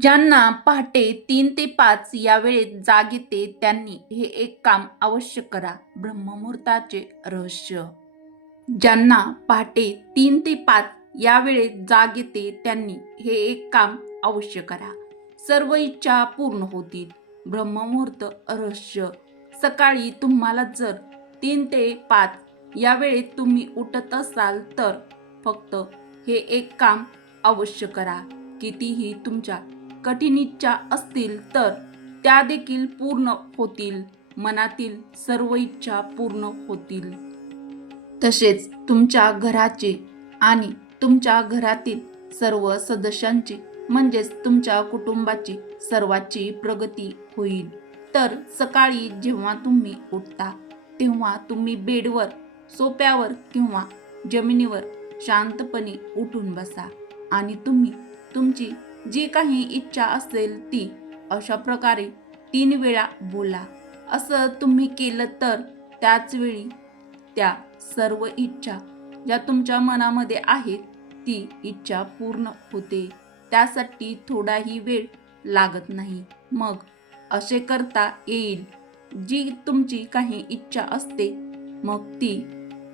ज्यांना पहाटे तीन ते पाच या वेळेत जाग येते त्यांनी हे एक काम अवश्य करा. ब्रह्ममुहूर्ताचे रहस्य. ज्यांना पहाटे तीन ते पाच या वेळेत जाग येते त्यांनी हे एक काम अवश्य करा. सर्व इच्छा पूर्ण होतील. ब्रह्ममुहूर्त रहस्य. सकाळी तुम्हाला जर तीन ते पाच या वेळेत तुम्ही उठत असाल तर फक्त हे एक काम अवश्य करा. कितीही तुमच्या कठीण इच्छा असतील तर त्या देखील पूर्ण होतील. मनातील सर्व इच्छा पूर्ण होतील. तसेच तुमच्या घराचे आणि तुमच्या घरातील सर्व सदस्यांची म्हणजेच तुमच्या कुटुंबाची सर्वाची प्रगती होईल. तर सकाळी जेव्हा तुम्ही उठता तेव्हा तुम्ही बेडवर सोप्यावर किंवा जमिनीवर शांतपणे उठून बसा आणि तुम्ही तुमची जी काही इच्छा असेल ती अशा प्रकारे तीन वेळा बोला. असं तुम्ही केलं तर त्याच वेळी त्या सर्व इच्छा ज्या तुमच्या मनामध्ये आहेत ती इच्छा पूर्ण होते. त्यासाठी थोडाही वेळ लागत नाही. मग असे करता येईल. जी तुमची काही इच्छा असते मग ती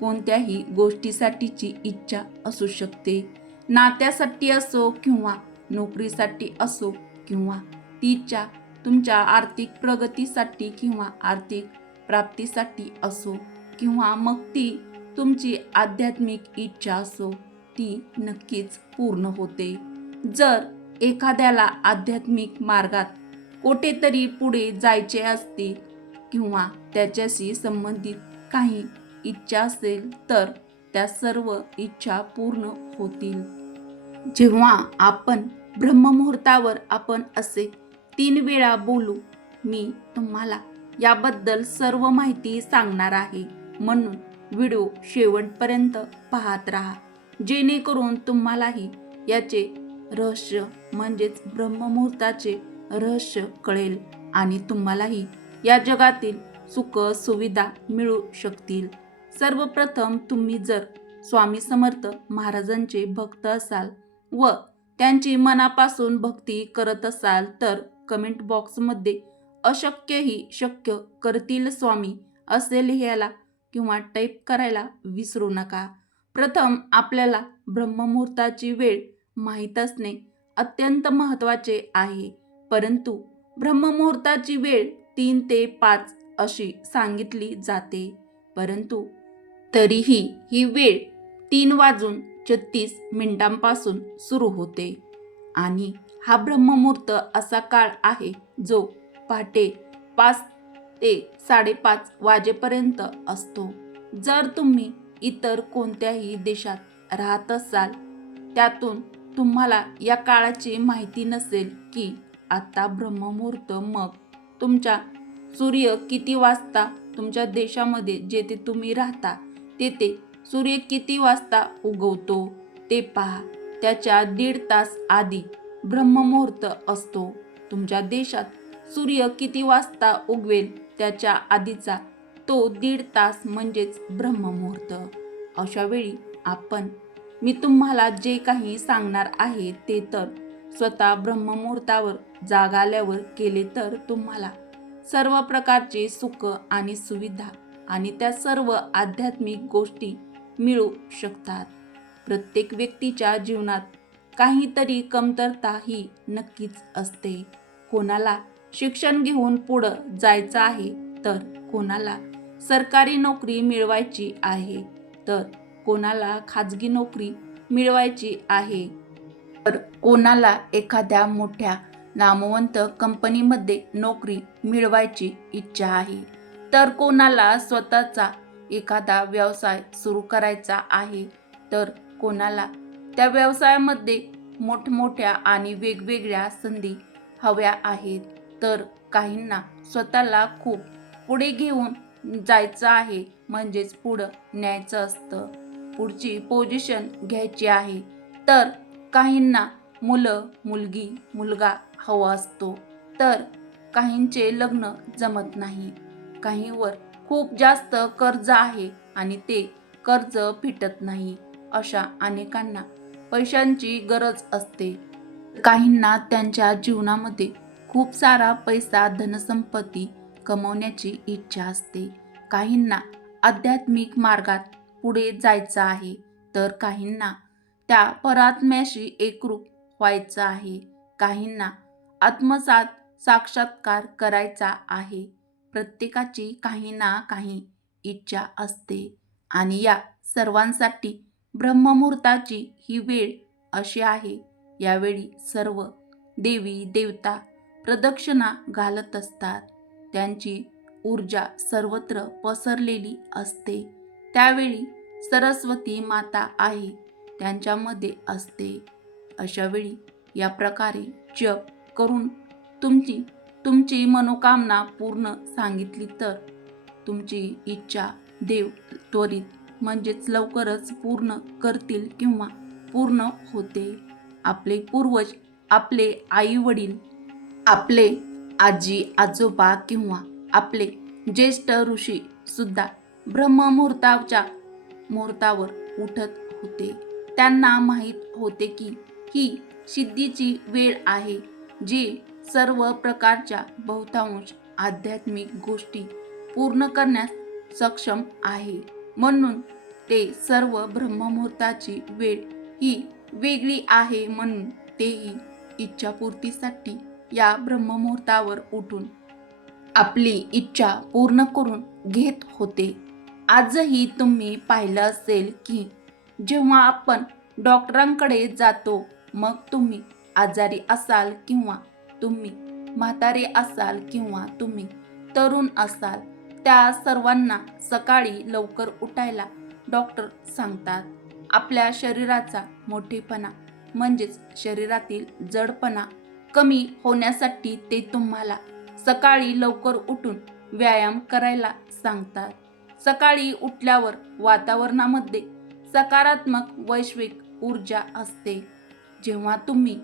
कोणत्याही गोष्टीसाठीची इच्छा असू शकते. नात्यासाठी असो किंवा नोकरीसाठी असो किंवा तिच्या तुमच्या आर्थिक प्रगतीसाठी किंवा आर्थिक प्राप्तीसाठी असो किंवा मग ती तुमची आध्यात्मिक इच्छा असो ती नक्कीच पूर्ण होते. जर एखाद्याला आध्यात्मिक मार्गात कुठेतरी पुढे जायचे असते किंवा त्याच्याशी संबंधित काही इच्छा असेल तर त्या सर्व इच्छा पूर्ण होतील. जेव्हा आपण ब्रह्ममुहूर्तावर आपण असे तीन वेळा बोलू मी तुम्हाला याबद्दल सर्व माहिती सांगणार आहे. म्हणून व्हिडिओ शेवटपर्यंत पाहत राहा. जेणेकरून तुम्हालाही याचे रहस्य म्हणजेच ब्रह्ममुहूर्ताचे रहस्य कळेल आणि तुम्हालाही या जगातील सुख सुविधा मिळू शकतील. सर्वप्रथम तुम्ही जर स्वामी समर्थ महाराजांचे भक्त असाल व त्यांची मनापासून भक्ती करत असाल तर कमेंट बॉक्समध्ये अशक्यही शक्य करतील स्वामी असे लिहायला किंवा टाईप करायला विसरू नका. प्रथम आपल्याला ब्रह्ममुहूर्ताची वेळ माहीत असणे अत्यंत महत्त्वाचे आहे. परंतु ब्रह्ममुहूर्ताची वेळ तीन ते पाच अशी सांगितली जाते. परंतु तरीही ही वेळ तीन वाजून छत्तीस मिनिटांपासून सुरू होते. आणि हा ब्रह्ममुहूर्त असा काळ आहे जो पहाटे पाच ते साडेपाच वाजेपर्यंत असतो. जर तुम्ही इतर कोणत्याही देशात राहत असाल त्यातून तुम्हाला या काळाची माहिती नसेल की आता ब्रह्ममुहूर्त मग तुमच्या सूर्य किती वाजता तुमच्या देशामध्ये जेथे तुम्ही राहता तेथे सूर्य किती वाजता उगवतो ते पहा. त्याच्या दीड तास आधी ब्रह्ममुहूर्त असतो. तुमच्या देशात सूर्य किती वाजता उगवेल त्याच्या आधीचा तो दीड तास म्हणजेच ब्रह्ममुहूर्त. अशा वेळी आपण मी तुम्हाला जे काही सांगणार आहे ते तर स्वतः ब्रह्ममुहूर्तावर जाग आल्यावर केले तर तुम्हाला सर्व प्रकारचे सुख आणि सुविधा आणि त्या सर्व आध्यात्मिक गोष्टी मिळू शकतात. प्रत्येक व्यक्तीच्या जीवनात काहीतरी कमतरता ही नक्कीच असते. कोणाला शिक्षण घेऊन पुढं जायचं आहे तर कोणाला सरकारी नोकरी मिळवायची आहे तर कोणाला खाजगी नोकरी मिळवायची आहे. तर कोणाला एखाद्या मोठ्या नामवंत कंपनीमध्ये नोकरी मिळवायची इच्छा आहे तर कोणाला स्वतःचा एखादा व्यवसाय सुरू करायचा आहे तर कोणाला? त्या व्यवसायामध्ये मोठमोठ्या आणि वेगवेगळ्या संधी हव्या आहेत तर काहींना स्वतःला खूप पुढे घेऊन जायचं आहे म्हणजेच पुढं न्यायचं असतं. पुढची पोझिशन घ्यायची आहे तर काहींना मुलं मुलगी मुलगा हवा असतो तर काहींचे लग्न जमत नाही. काहींवर खूप जास्त कर्ज आहे आणि ते कर्ज फिटत नाही अशा अनेकांना पैशांची गरज असते. काहींना त्यांच्या जीवनामध्ये खूप सारा पैसा धनसंपत्ती कमवण्याची इच्छा असते. काहींना आध्यात्मिक मार्गात पुढे जायचं आहे तर काहींना त्या परात्म्याशी एकरूप व्हायचं आहे. काहींना आत्मसात साक्षात्कार करायचा आहे. प्रत्येकाची काही ना काही इच्छा असते आणि या सर्वांसाठी ब्रह्ममुहूर्ताची ही वेळ अशी आहे. यावेळी सर्व देवी देवता प्रदक्षिणा घालत असतात. त्यांची ऊर्जा सर्वत्र पसरलेली असते. त्यावेळी सरस्वती माता आहे त्यांच्यामध्ये असते. अशावेळी या प्रकारे जप करून तुमची तुमची मनोकामना पूर्ण सांगितली तर तुमची इच्छा देव त्वरित म्हणजेच लवकरच पूर्ण करतील किंवा पूर्ण होते. आपले पूर्वज आपले आई वडील आपले आजी आजोबा किंवा आपले ज्येष्ठ ऋषी सुद्धा ब्रह्ममुहूर्ताच्या मुहूर्तावर उठत होते. त्यांना माहीत होते की ही सिद्धीची वेळ आहे जी सर्व प्रकारच्या बहुतांश आध्यात्मिक गोष्टी पूर्ण करण्यास सक्षम आहे. म्हणून ते सर्व ब्रह्ममुहूर्ताची वेळ ही वेगळी आहे म्हणून तेही इच्छापूर्तीसाठी या ब्रह्ममुहूर्तावर उठून आपली इच्छा पूर्ण करून घेत होते. आजही तुम्ही पाहिलं असेल की जेव्हा आपण डॉक्टरांकडे जातो मग तुम्ही आजारी असाल किंवा तुम्ही म्हातारे असाल किंवा तुम्ही तरुण असाल त्या सर्वांना सकाळी लवकर उठायला डॉक्टर सांगतात. आपल्या शरीराचा मोठेपणा म्हणजेच शरीरातील जडपणा कमी होण्यासाठी ते तुम्हाला सकाळी लवकर उठून व्यायाम करायला सांगतात. सकाळी उठल्यावर वातावरणामध्ये सकारात्मक वैश्विक ऊर्जा असते. जेव्हा तुम्ही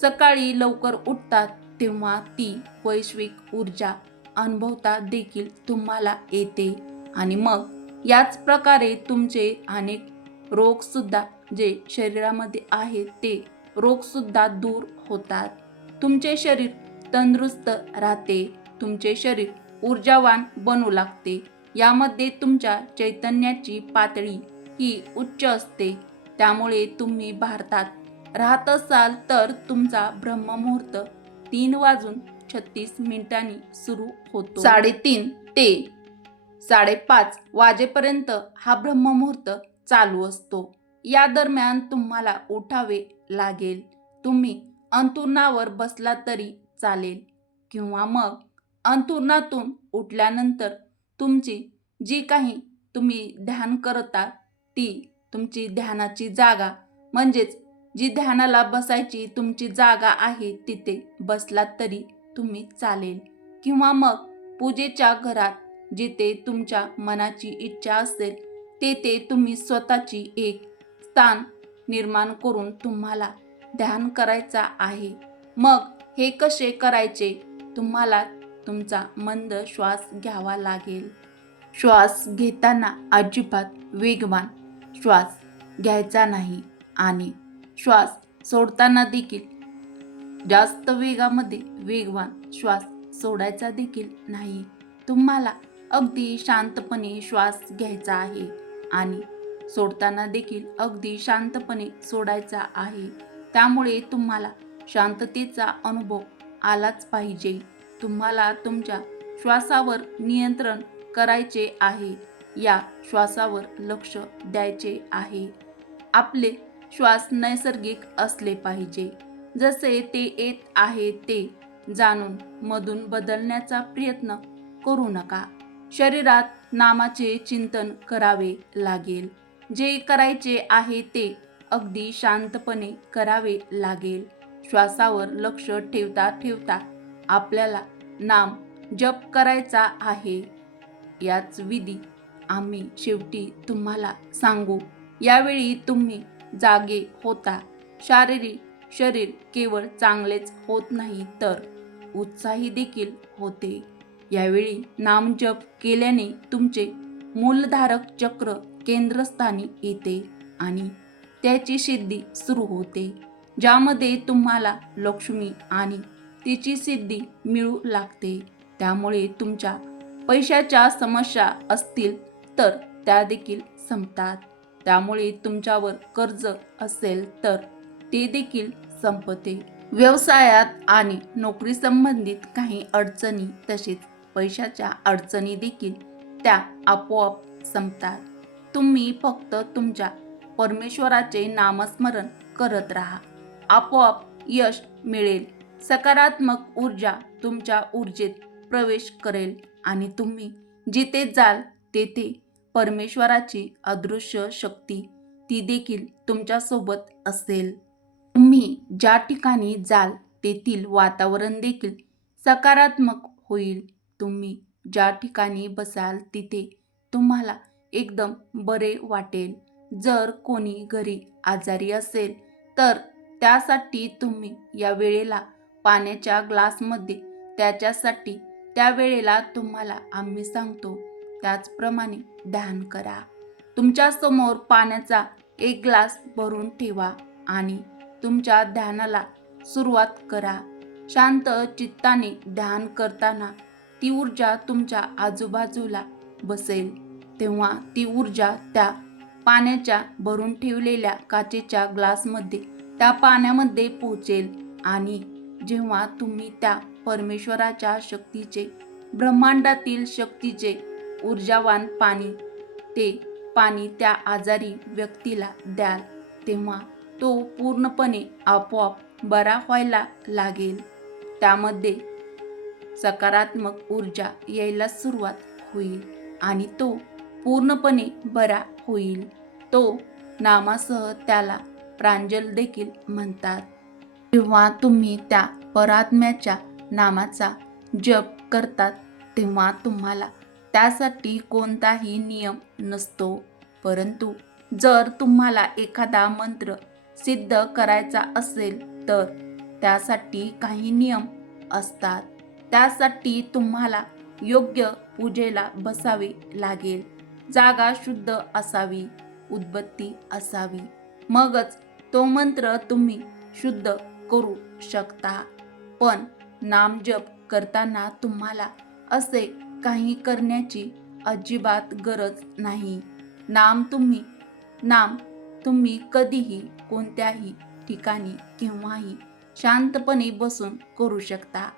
सकाळी लवकर उठतात तेव्हा ती वैश्विक ऊर्जा अनुभवता देखील तुम्हाला येते. आणि मग याच प्रकारे तुमचे अनेक रोगसुद्धा जे शरीरामध्ये आहेत ते रोगसुद्धा दूर होतात. तुमचे शरीर तंदुरुस्त राहते तुमचे शरीर ऊर्जावान बनू लागते. यामध्ये तुमच्या चैतन्याची पातळी ही उच्च असते. त्यामुळे तुम्ही भारतात राहत असाल तर तुमचा ब्रह्ममुहूर्त तीन वाजून छत्तीस मिनिटांनी सुरू होतो. साडेतीन ते साडेपाच वाजेपर्यंत हा ब्रह्ममुहूर्त चालू असतो. या दरम्यान तुम्हाला उठावे लागेल. तुम्ही अंथरुणावर बसला तरी चालेल. किंवा मग अंथरुणातून उठल्यानंतर तुमची जी काही तुम्ही ध्यान करता ती तुमची ध्यानाची जागा म्हणजेच जी ध्यानाला बसायची तुमची जागा आहे तिथे बसलात तरी तुम्ही चालेल. किंवा मग पूजेच्या घरात जिथे तुमच्या मनाची इच्छा असेल तेथे तुम्ही स्वतःची एक स्थान निर्माण करून तुम्हाला ध्यान करायचा आहे. मग हे कसे करायचे? तुम्हाला तुमचा मंद श्वास घ्यावा लागेल. श्वास घेताना अजिबात वेगवान श्वास घ्यायचा नाही आणि श्वास सोडताना देखील. जास्त वेगामध्ये वेगवान श्वास सोडायचा देखील नाही तुम्हाला अगदी शांतपणे श्वास घ्यायचा आहे आणि सोडताना देखील अगदी शांतपणे सोडायचा आहे. त्यामुळे तुम्हाला शांततेचा अनुभव आलाच पाहिजे. तुम्हाला तुमच्या श्वासावर नियंत्रण करायचे आहे. या श्वासावर लक्ष द्यायचे आहे. आपले श्वास नैसर्गिक असले पाहिजे. जसे ते येत आहे ते जाणून मधून बदलण्याचा प्रयत्न करू नका. शरीरात नामाचे चिंतन करावे लागेल. जे करायचे आहे ते अगदी शांतपणे करावे लागेल. श्वासावर लक्ष ठेवता ठेवता आपल्याला नाम जप करायचा आहे. याच विधी आम्ही शेवटी तुम्हाला सांगू. यावेळी तुम्ही जागे होता. शारीरिक शरीर केवळ चांगलेच होत नाही तर उत्साही देखील होते. यावेळी नामजप केल्याने तुमचे मूलधारक चक्र केंद्रस्थानी येते आणि त्याची सिद्धी सुरू होते ज्यामध्ये तुम्हाला लक्ष्मी आणि तिची सिद्धी मिळू लागते. त्यामुळे तुमच्या पैशाच्या समस्या असतील तर त्या देखील संपतात. त्यामुळे तुमच्यावर कर्ज असेल तर ते देखील संपते. व्यवसायात आणि नोकरी संबंधित काही अडचणी तसेच पैशाच्या अडचणी देखील त्या आपोआप संपतात. तुम्ही फक्त तुमच्या परमेश्वराचे नामस्मरण करत राहा. आपोआप यश मिळेल. सकारात्मक ऊर्जा तुमच्या ऊर्जेत प्रवेश करेल आणि तुम्ही जिथे जाल तेथे परमेश्वराची अदृश्य शक्ती ती देखील तुमच्यासोबत असेल. तुम्ही ज्या ठिकाणी जाल तेथील वातावरण देखील सकारात्मक होईल. तुम्ही ज्या ठिकाणी बसाल तिथे तुम्हाला एकदम बरे वाटेल. जर कोणी घरी आजारी असेल तर त्यासाठी तुम्ही या वेळेला पाण्याच्या ग्लासमध्ये त्याच्यासाठी त्या वेळेला तुम्हाला आम्ही सांगतो त्याचप्रमाणे ध्यान करा. तुमच्यासमोर पाण्याचा एक ग्लास भरून ठेवा आणि तुमच्या ध्यानाला सुरुवात करा. शांत चित्ताने ध्यान करताना ती ऊर्जा तुमच्या आजूबाजूला बसेल. तेव्हा ती ऊर्जा त्या पाण्याच्या भरून ठेवलेल्या काचेच्या ग्लासमध्ये त्या पाण्यामध्ये पोहोचेल आणि जेव्हा तुम्ही त्या परमेश्वराच्या शक्तीचे ब्रह्मांडातील शक्तीचे ऊर्जावान पाणी. ते पाणी त्या आजारी व्यक्तीला द्याल तेव्हा तो पूर्णपणे आपोआप बरा व्हायला लागेल. त्यामध्ये सकारात्मक ऊर्जा यायला सुरुवात होईल आणि तो पूर्णपणे बरा होईल. तो नामासह त्याला प्रांजल देखील म्हणतात. जेव्हा तुम्ही त्या परात्म्याच्या नामाचा जप करतात तेव्हा तुम्हाला त्यासाठी कोणताही नियम नसतो. परंतु जर तुम्हाला एखादा मंत्र सिद्ध करायचा असेल तर त्यासाठी काही नियम असतात. त्यासाठी तुम्हाला योग्य पूजेला बसावे लागेल. जागा शुद्ध असावी उद्बत्ती असावी. मगच तो मंत्र तुम्ही शुद्ध करू शकता. पण नामजप करताना तुम्हाला असे काही करण्याची अजिबात गरज नाही. नाम तुम्ही नाम तुम्ही कधीही कोणत्याही ठिकाणी केव्हाही शांतपणे बसून करू शकता.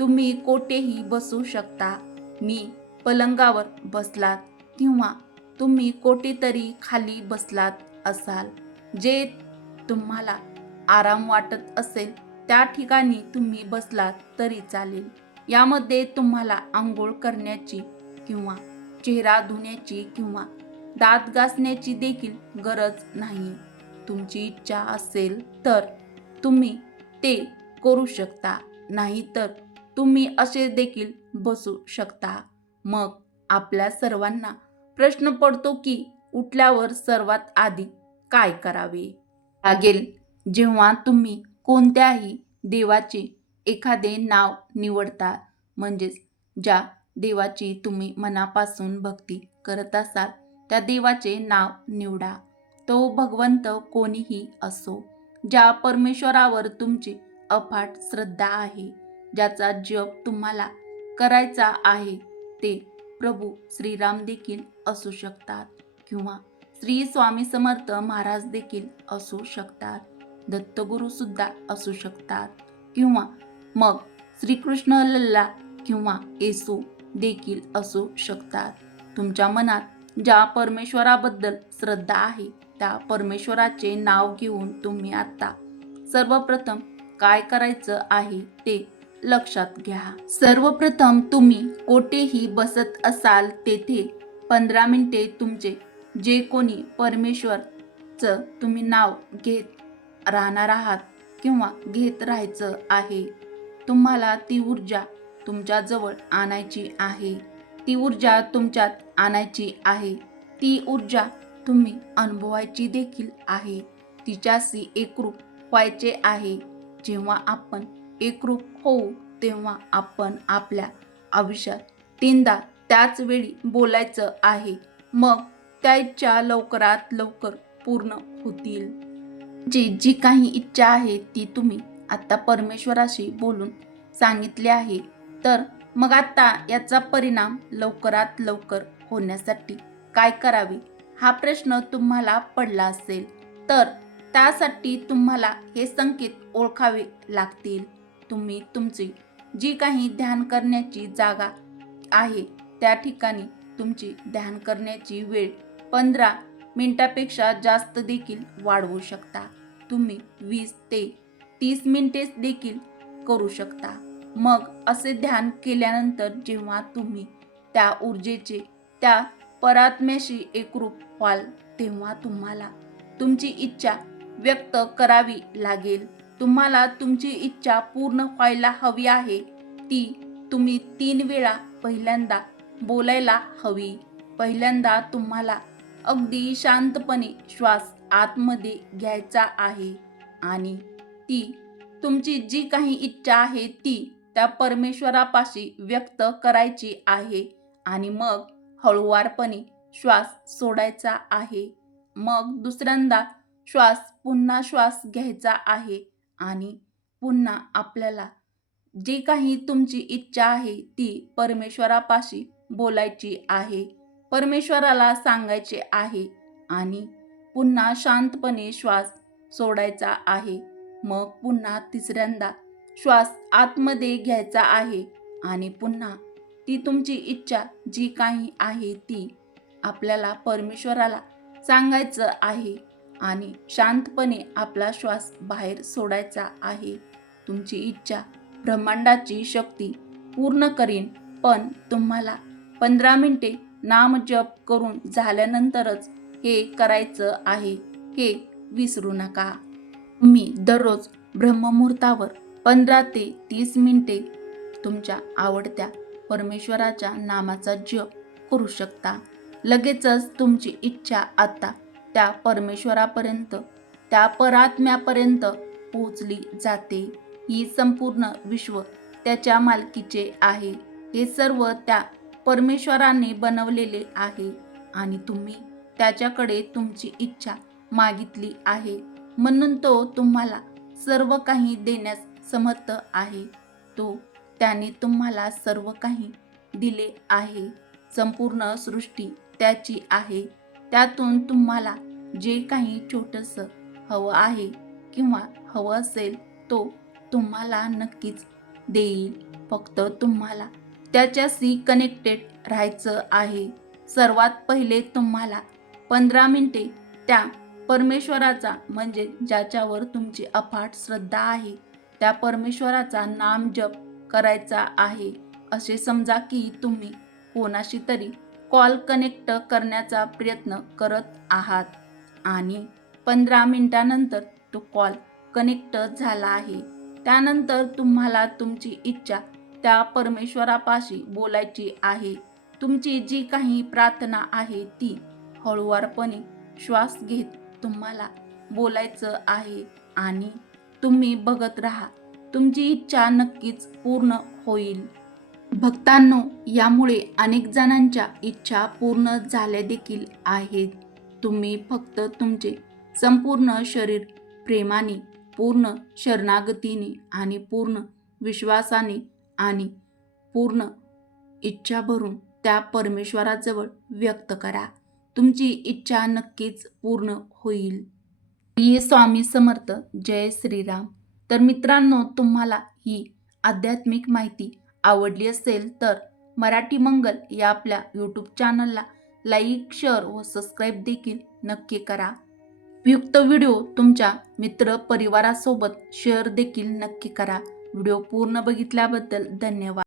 तुम्ही कोठेही बसू शकता. मी पलंगावर बसलात किंवा तुम्ही कोठेतरी खाली बसलात असाल. जे तुम्हाला आराम वाटत असेल त्या ठिकाणी तुम्ही बसलात तरी चालेल. यामध्ये तुम्हाला आंघोळ करण्याची किंवा चेहरा धुण्याची किंवा दात घासण्याची देखील गरज नाही. तुमची इच्छा असेल तर तुम्ही ते करू शकता नाहीतर तुम्ही असे देखील बसू शकता. मग आपल्या सर्वांना प्रश्न पडतो की उठल्यावर सर्वात आधी काय करावे? लागेल. जेव्हा तुम्ही कोणत्याही देवाचे एखादे नाव निवडता म्हणजेच ज्या देवाची तुम्ही मनापासून भक्ती करत असाल त्या देवाचे नाव निवडा. तो भगवंत कोणीही असो ज्या परमेश्वरावर तुमची अफाट श्रद्धा आहे ज्याचा जप तुम्हाला करायचा आहे ते प्रभू श्रीराम देखील असू शकतात किंवा श्री स्वामी समर्थ महाराज देखील असू शकतात. दत्तगुरू सुद्धा असू शकतात किंवा मग श्रीकृष्ण लल्ला किंवा येसू देखील असू शकतात. तुमच्या मनात ज्या परमेश्वराबद्दल श्रद्धा आहे त्या परमेश्वराचे नाव घेऊन तुम्ही आता सर्वप्रथम काय करायचं आहे ते लक्षात घ्या. सर्वप्रथम तुम्ही कोठेही बसत असाल तेथे पंधरा मिनिटे तुमचे जे कोणी परमेश्वरचं तुम्ही नाव घेत राहणार आहात किंवा घेत राहायचं आहे तुम्हाला ती ऊर्जा तुमच्याजवळ आणायची आहे. ती ऊर्जा तुमच्यात आणायची आहे. ती ऊर्जा तुम्ही अनुभवायची देखील आहे. तिच्याशी एकरूप व्हायचे आहे. जेव्हा आपण एकरूप होऊ तेव्हा आपण आपल्या आयुष्यात तीनदा त्याच वेळी बोलायचं आहे. मग त्या इच्छा लवकरात लवकर पूर्ण होतील. जी जी काही इच्छा आहे ती तुम्ही आत्ता परमेश्वराशी बोलून सांगितले आहे. तर मग आत्ता याचा परिणाम लवकरात लवकर होण्यासाठी काय करावे? हा प्रश्न तुम्हाला पडला असेल. तर त्यासाठी तुम्हाला हे संकेत ओळखावे लागतील. तुम्ही तुमची जी काही ध्यान करण्याची जागा आहे त्या ठिकाणी तुमची ध्यान करण्याची वेळ पंधरा मिनटापेक्षा जास्त देखील वाढवू शकता. तुम्ही वीस ते तीस मिनिटेच देखील करू शकता. मग असे ध्यान केल्यानंतर जेव्हा तुम्ही त्या ऊर्जेचे त्या परात्म्याशी एकरूप व्हाल तेव्हा तुम्हाला तुमची इच्छा व्यक्त करावी लागेल. तुम्हाला तुमची इच्छा पूर्ण व्हायला हवी आहे. ती तुम्ही तीन वेळा पहिल्यांदा बोलायला हवी. पहिल्यांदा तुम्हाला अगदी शांतपणे श्वास आतमध्ये घ्यायचा आहे आणि ती. तुमची जी काही इच्छा आहे ती त्या परमेश्वरापाशी व्यक्त करायची आहे आणि मग हळुवारपणे श्वास सोडायचा आहे. मग दुसऱ्यांदा श्वास पुन्हा श्वास घ्यायचा आहे आणि पुन्हा आपल्याला जी काही तुमची इच्छा आहे ती परमेश्वरापाशी बोलायची आहे परमेश्वराला सांगायचे आहे आणि पुन्हा शांतपणे श्वास सोडायचा आहे. मग पुन्हा तिसऱ्यांदा श्वास आतमध्ये घ्यायचा आहे आणि पुन्हा ती तुमची इच्छा जी काही आहे ती आपल्याला परमेश्वराला सांगायचं आहे आणि शांतपणे आपला श्वास बाहेर सोडायचा आहे. तुमची इच्छा ब्रह्मांडाची शक्ती पूर्ण करीन पण तुम्हाला पंधरा मिनटे नामजप करून झाल्यानंतरच हे करायचं आहे. हे विसरू नका. मी दररोज ब्रह्ममुहूर्तावर पंधरा ते तीस मिनिटे तुमच्या आवडत्या परमेश्वराच्या नामाचा जप करू शकता. लगेचच तुमची इच्छा आता त्या परमेश्वरापर्यंत त्या परात्म्यापर्यंत पोहोचली जाते. ही संपूर्ण विश्व त्याच्या मालकीचे आहे. हे सर्व त्या परमेश्वराने बनवलेले आहे आणि तुम्ही त्याच्याकडे तुमची इच्छा मागितली आहे. म्हणून तो तुम्हाला सर्व काही देण्यास समर्थ आहे. तो त्याने तुम्हाला सर्व काही दिले आहे. संपूर्ण सृष्टी त्याची आहे. त्यातून तुम्हाला जे काही छोटंसं हवं आहे किंवा हवं असेल तो तुम्हाला नक्कीच देईल. फक्त तुम्हाला त्याच्याशी कनेक्टेड राहायचं आहे. सर्वात पहिले तुम्हाला पंधरा मिनिटे त्या परमेश्वराचा म्हणजे ज्याच्यावर तुमची अफाट श्रद्धा आहे त्या परमेश्वराचा नाम जप करायचा आहे. असे समजा की तुम्ही कोणाशी तरी कॉल कनेक्ट करण्याचा प्रयत्न करत आहात आणि पंधरा मिनिटानंतर तो कॉल कनेक्ट झाला आहे. त्यानंतर तुम्हाला तुमची इच्छा त्या परमेश्वरापाशी बोलायची आहे. तुमची जी काही प्रार्थना आहे ती हळुवारपणे श्वास घेत तुम्हाला बोलायचं आहे आणि तुम्ही बघत राहा. तुमची इच्छा नक्कीच पूर्ण होईल. भक्तांनो यामुळे अनेक जणांच्या इच्छा पूर्ण झाल्या देखील आहेत. तुम्ही फक्त तुमचे संपूर्ण शरीर प्रेमाने पूर्ण शरणागतीने आणि पूर्ण विश्वासाने आणि पूर्ण इच्छा भरून त्या परमेश्वराजवळ व्यक्त करा. तुमची इच्छा नक्कीच पूर्ण होईल. ये स्वामी समर्थ जय श्रीराम. तर मित्रांनो तुम्हाला ही आध्यात्मिक माहिती आवडली असेल तर मराठी मंगल या आपल्या यूट्यूब चॅनलला लाईक शेअर व सबस्क्राईब देखील नक्की करा. उपयुक्त व्हिडिओ तुमच्या मित्र परिवारासोबत शेअर देखील नक्की करा. व्हिडिओ पूर्ण बघितल्याबद्दल धन्यवाद.